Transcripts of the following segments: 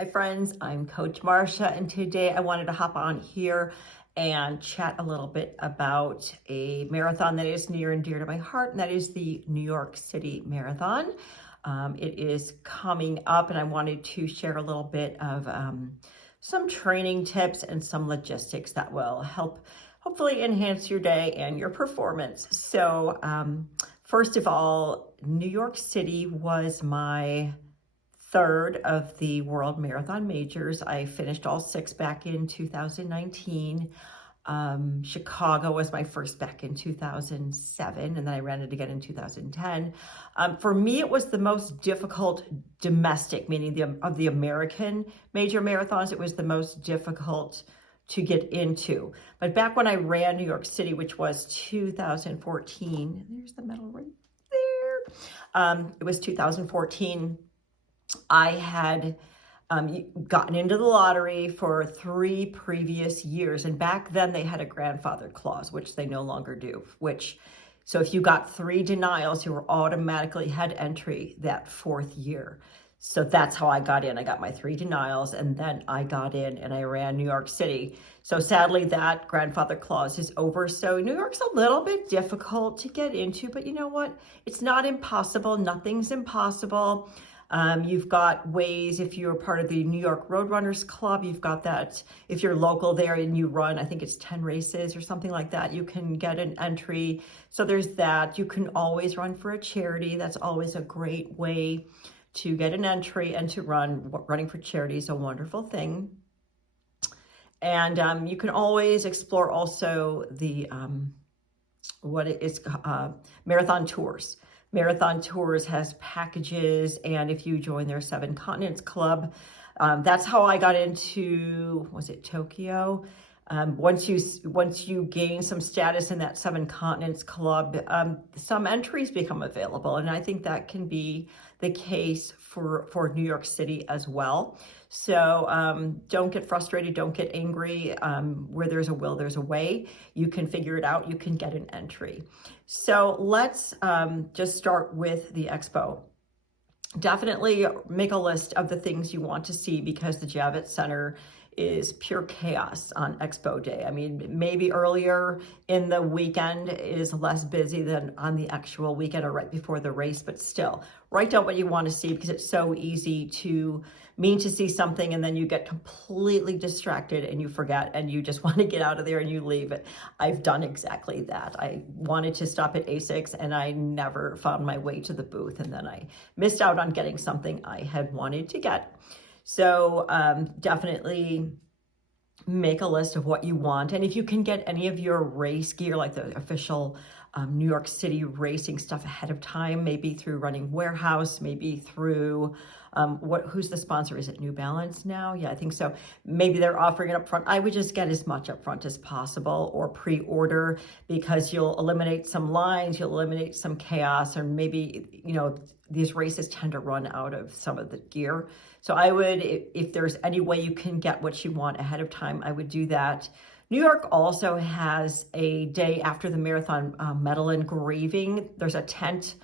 Hi friends, I'm Coach Marcia, and today I wanted to hop on here and chat a little bit about a marathon that is near and dear to my heart, and that is the New York City Marathon. It is coming up, and I wanted to share a little bit of some training tips and some logistics that will help hopefully enhance your day and your performance. So first of all, New York City was my third of the World Marathon Majors. I finished all six back in 2019. Chicago was my first back in 2007, and then I ran it again in 2010. For me, it was the most difficult domestic, meaning of the American major marathons, it was the most difficult to get into. But back when I ran New York City, which was 2014, there's the medal right there. It was 2014. I had gotten into the lottery for 3 previous years. And back then they had a grandfather clause, which they no longer do, so if you got 3 denials, you were automatically had entry that 4th year. So that's how I got in. I got my 3 denials, and then I got in and I ran New York City. So sadly, that grandfather clause is over. So New York's a little bit difficult to get into, but you know what? It's not impossible. Nothing's impossible. You've got ways, if you're part of the New York Roadrunners Club, you've got that. If you're local there and you run, I think it's 10 races or something like that, you can get an entry. So there's that. You can always run for a charity. That's always a great way to get an entry and to run. Running for charity is a wonderful thing. And you can always explore also the Marathon Tours. Marathon Tours has packages, and if you join their 7 Continents Club, that's how I got into, was it Tokyo? Once you gain some status in that 7 Continents Club, some entries become available, and I think that can be the case for New York City as well. So don't get frustrated, don't get angry. Where there's a will, there's a way. You can figure it out, you can get an entry. So let's just start with the Expo. Definitely make a list of the things you want to see, because the Javits Center is pure chaos on Expo Day. I mean, maybe earlier in the weekend is less busy than on the actual weekend or right before the race, but still, write down what you want to see, because it's so easy to mean to see something and then you get completely distracted and you forget and you just want to get out of there and you leave it. I've done exactly that. I wanted to stop at ASICS and I never found my way to the booth, and then I missed out on getting something I had wanted to get. So definitely make a list of what you want. And if you can get any of your race gear, like the official New York City racing stuff ahead of time, maybe through Running Warehouse, maybe through, who's the sponsor? Is it New Balance now? Yeah, I think so. Maybe they're offering it up front. I would just get as much up front as possible, or pre-order, because you'll eliminate some lines, you'll eliminate some chaos, or maybe, these races tend to run out of some of the gear. So I would, if there's any way you can get what you want ahead of time, I would do that. New York also has a day after the marathon medal engraving. There's a tent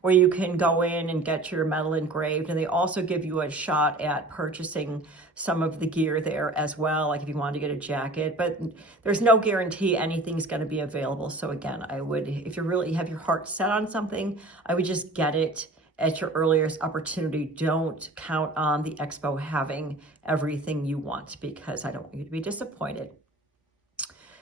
where you can go in and get your medal engraved, and they also give you a shot at purchasing some of the gear there as well, like if you wanted to get a jacket, but there's no guarantee anything's going to be available. So again, I would, if you really have your heart set on something, I would just get it at your earliest opportunity. Don't count on the Expo having everything you want, because I don't want you to be disappointed.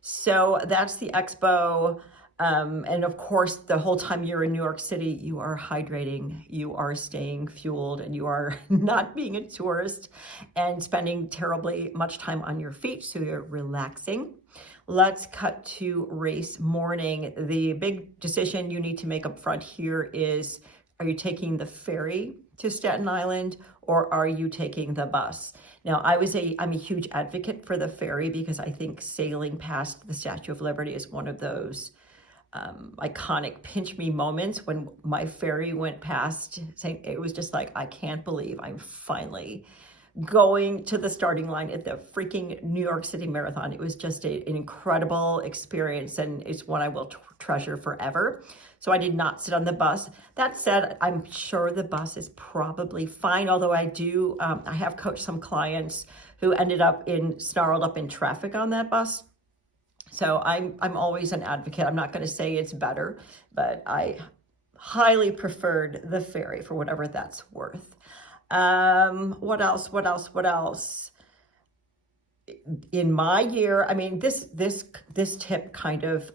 So that's the Expo. And of course, the whole time you're in New York City, you are hydrating, you are staying fueled, and you are not being a tourist and spending terribly much time on your feet. So you're relaxing. Let's cut to race morning. The big decision you need to make up front here is, are you taking the ferry to Staten Island, or are you taking the bus? Now, I'm a huge advocate for the ferry, because I think sailing past the Statue of Liberty is one of those iconic pinch me moments. When my ferry went past, it was just like, I can't believe I'm finally going to the starting line at the freaking New York City Marathon. It was just an incredible experience, and it's one I will treasure forever. So I did not sit on the bus. That said, I'm sure the bus is probably fine, although I have coached some clients who ended up snarled up in traffic on that bus. So I'm always an advocate. I'm not going to say it's better, but I highly preferred the ferry for whatever that's worth. What else? What else? What else? In my year, I mean, this tip kind of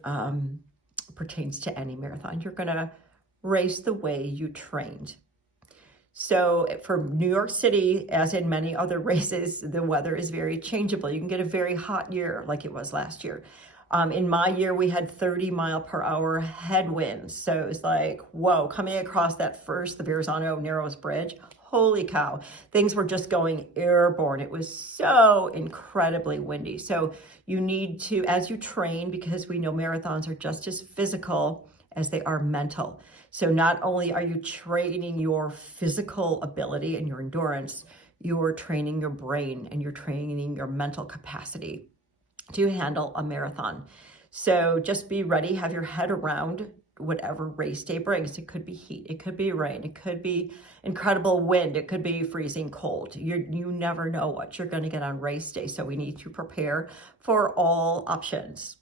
pertains to any marathon. You're going to race the way you trained. So for New York City, as in many other races, the weather is very changeable. You can get a very hot year like it was last year. In my year, we had 30-mile-per-hour headwinds. So it was like, whoa, coming across the Verrazano Narrows Bridge, holy cow, things were just going airborne. It was so incredibly windy. So you need to, as you train, because we know marathons are just as physical as they are mental. So not only are you training your physical ability and your endurance, you're training your brain and you're training your mental capacity to handle a marathon. So just be ready, have your head around whatever race day brings. It could be heat, it could be rain, it could be incredible wind, it could be freezing cold. You never know what you're going to get on race day. So we need to prepare for all options.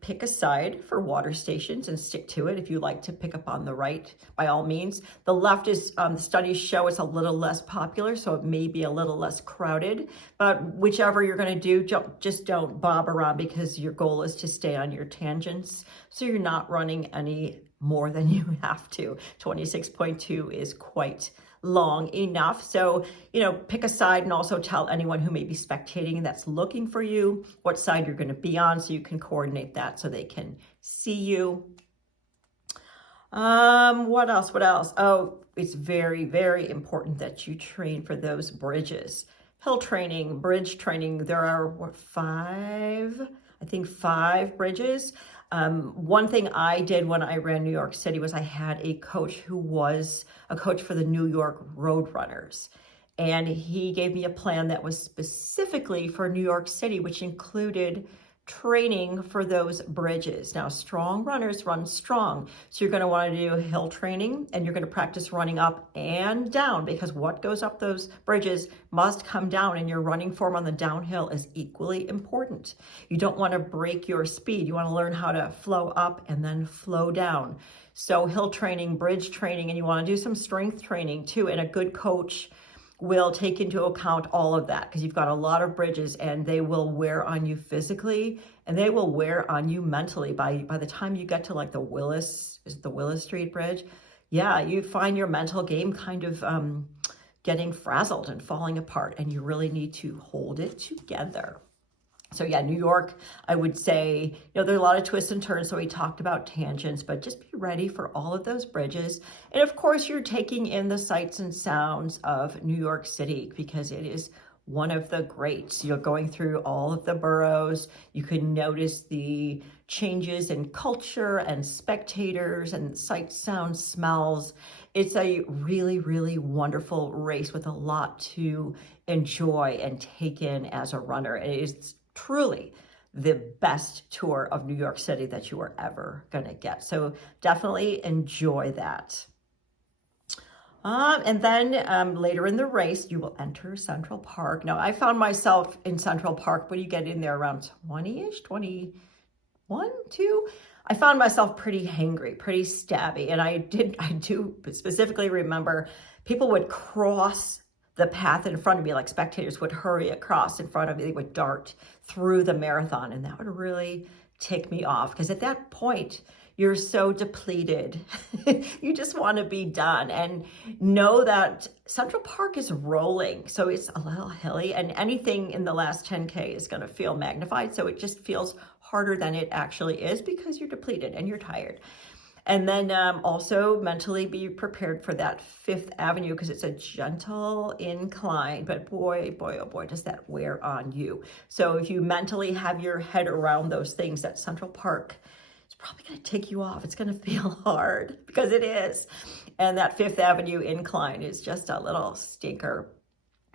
Pick a side for water stations and stick to it. If you like to pick up on the right, by all means. The left is, the studies show it's a little less popular, so it may be a little less crowded, but whichever you're going to do, just don't bob around, because your goal is to stay on your tangents, so you're not running any more than you have to. 26.2 is quite long enough. So, pick a side, and also tell anyone who may be spectating that's looking for you what side you're going to be on, so you can coordinate that so they can see you. What else? Oh, it's very, very important that you train for those bridges. Hill training, bridge training. There are five bridges. One thing I did when I ran New York City was I had a coach who was a coach for the New York Road Runners. And he gave me a plan that was specifically for New York City, which included training for those bridges. Now, strong runners run strong. So you're going to want to do hill training, and you're going to practice running up and down, because what goes up those bridges must come down, and your running form on the downhill is equally important. You don't want to break your speed. You want to learn how to flow up and then flow down. So hill training, bridge training, and you want to do some strength training too. And a good coach will take into account all of that, because you've got a lot of bridges, and they will wear on you physically, and they will wear on you mentally. By the time you get to like the Willis Street Bridge, yeah, you find your mental game kind of getting frazzled and falling apart, and you really need to hold it together. So yeah, New York, I would say, there are a lot of twists and turns. So we talked about tangents, but just be ready for all of those bridges. And of course, you're taking in the sights and sounds of New York City, because it is one of the greats. You're going through all of the boroughs. You can notice the changes in culture and spectators and sights, sounds, smells. It's a really, really wonderful race with a lot to enjoy and take in as a runner. It is truly the best tour of New York City that you are ever going to get. So definitely enjoy that. And then later in the race, you will enter Central Park. Now, I found myself in Central Park when you get in there around 20-ish, 21, 2. I found myself pretty hangry, pretty stabby. And I do specifically remember people would cross the path in front of me, like spectators would hurry across in front of me. They would dart through the marathon, and that would really tick me off, because at that point, you're so depleted. You just want to be done. And know that Central Park is rolling, so it's a little hilly, and anything in the last 10K is going to feel magnified. So it just feels harder than it actually is, because you're depleted and you're tired. And then also mentally be prepared for that Fifth Avenue, because it's a gentle incline, but boy, oh boy, does that wear on you. So if you mentally have your head around those things, that Central Park is probably going to take you off. It's going to feel hard, because it is. And that Fifth Avenue incline is just a little stinker.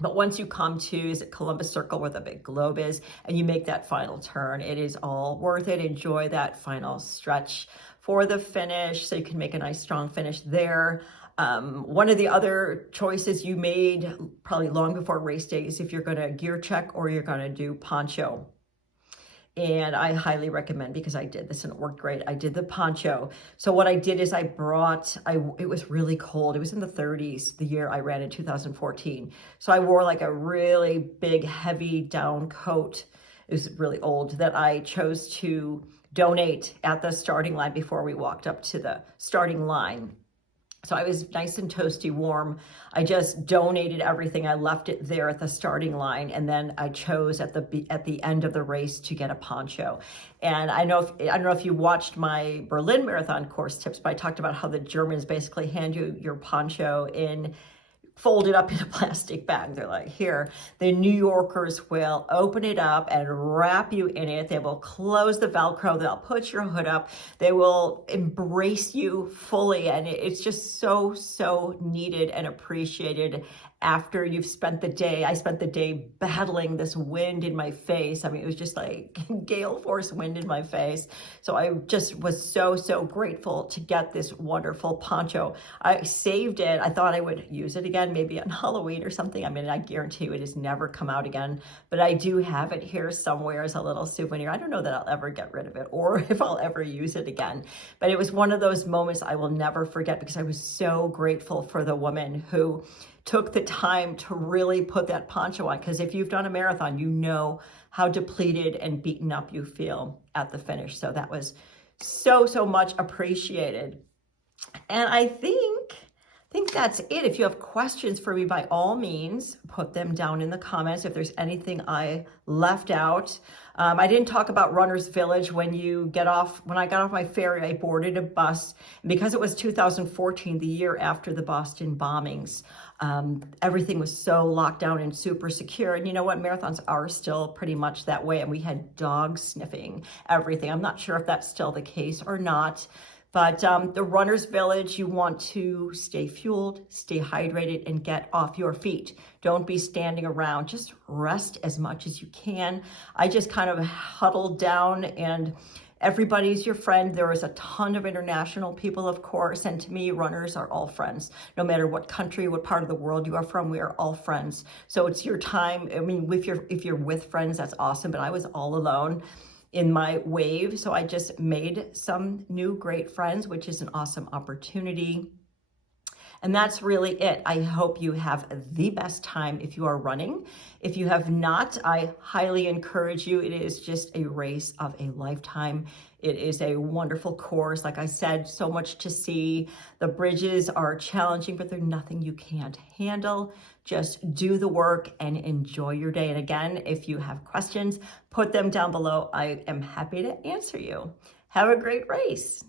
But once you come to, is it Columbus Circle where the big globe is, and you make that final turn, it is all worth it. Enjoy that final stretch for the finish, so you can make a nice strong finish there. One of the other choices you made probably long before race day is if you're going to gear check or you're going to do poncho. And I highly recommend, because I did this and it worked great. I did the poncho. So what I did is it was really cold. It was in the 30s the year I ran in 2014. So I wore like a really big, heavy down coat. It was really old, that I chose to donate at the starting line before we walked up to the starting line. So I was nice and toasty warm. I just donated everything. I left it there at the starting line, and then I chose at the end of the race to get a poncho. And I don't know if you watched my Berlin Marathon course tips, but I talked about how the Germans basically hand you your poncho folded up in a plastic bag. They're like, here. The New Yorkers will open it up and wrap you in it. They will close the Velcro. They'll put your hood up. They will embrace you fully. And it's just so, so needed and appreciated after you've spent the day. I spent the day battling this wind in my face. I mean, it was just like gale force wind in my face. So I just was so, so grateful to get this wonderful poncho. I saved it. I thought I would use it again, maybe on Halloween or something. I mean, I guarantee you it has never come out again, but I do have it here somewhere as a little souvenir. I don't know that I'll ever get rid of it or if I'll ever use it again, but it was one of those moments I will never forget, because I was so grateful for the woman who took the time to really put that poncho on. Because if you've done a marathon, you know how depleted and beaten up you feel at the finish. So that was so, so much appreciated. And I think that's it. If you have questions for me, by all means, put them down in the comments. If there's anything I left out. I didn't talk about Runner's Village. When I got off my ferry, I boarded a bus. And because it was 2014, the year after the Boston bombings, everything was so locked down and super secure. And you know what? Marathons are still pretty much that way. And we had dogs sniffing everything. I'm not sure if that's still the case or not. But the Runner's Village, you want to stay fueled, stay hydrated, and get off your feet. Don't be standing around. Just rest as much as you can. I just kind of huddled down, and everybody's your friend. There is a ton of international people, of course, and to me, runners are all friends. No matter what country, what part of the world you are from, we are all friends. So it's your time. I mean, if you're with friends, that's awesome, but I was all alone in my wave. So I just made some new great friends, which is an awesome opportunity. And that's really it. I hope you have the best time if you are running. If you have not, I highly encourage you. It is just a race of a lifetime. It is a wonderful course. Like I said, so much to see. The bridges are challenging, but they're nothing you can't handle. Just do the work and enjoy your day. And again, if you have questions, put them down below. I am happy to answer you. Have a great race.